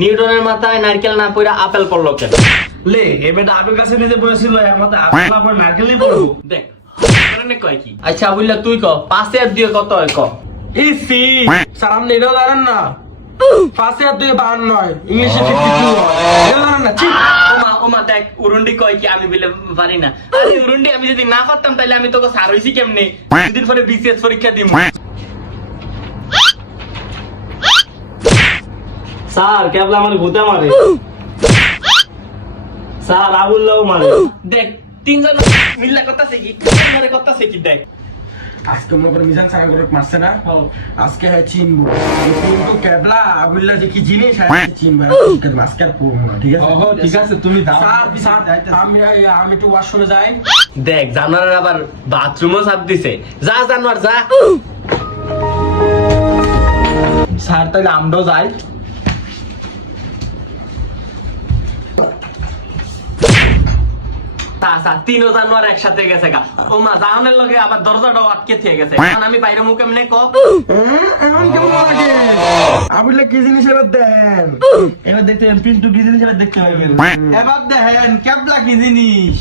নিউটনের মাথায় নারকেল না পড়া আপেল পড়লো কেন? লে এবারে আপেল গাছে নিজে বসেছিল এর মধ্যে আপেল না পড়ে নারকেলই পড়বো। দেখ কারণে কয় কি? আচ্ছা বুঝলা তুই ক 5 আর 2 কত হয় ক? ইসি স্যার আপনি এটাও জানেন না 5 আর 2 52 ইংলিশে 52 হয় এটা জানেন না ঠিক ওমা দেখ উরুন্ডি কয় কি আমি বলে পারি না। আরে উরুন্ডি আমি যদি না পারতাম তাহলে আমি তোকে স্যার হইছি কেমনে? দুদিন পরে বিসিএস পরীক্ষা দিম। স্যার কেবল আমার ভূতে মারে স্যার আবুল্লাহ মারে দেখ তিনজন মিল্লা করতেছে কি মারে করতেছে কি দেখ আজকে মনে করে মিজান সারা করে মারছে না আজকে হ্যাঁ চিনবো কিন্তু কেবলা আবুল্লাহ যে কি জিনিস হ্যাঁ চিনবো আজকে আর পড়বো না ঠিক আছে ঠিক আছে তুমি দাও স্যার আমি একটু ওয়াশরুমে যাই দেখ জানোয়ার আবার বাথরুমও সাপ দিছে যা জানোয়ার যা স্যার তাহলে আমরাও যাই তিনও জানোয়ার একসাথে গেছে গা ও মা জাহানের লগে আবার দরজাটাও আটকে থেকে গেছে এখন আমি বাইরে মুখে এমনি ক এমন কেমন লাগে আবুল্লাহ কি জিনিস এবার দেন এবার দেখতে পিন্টু কি জিনিস এবার দেখতে পাবেন এবার দেখেন কেবলা কি জিনিস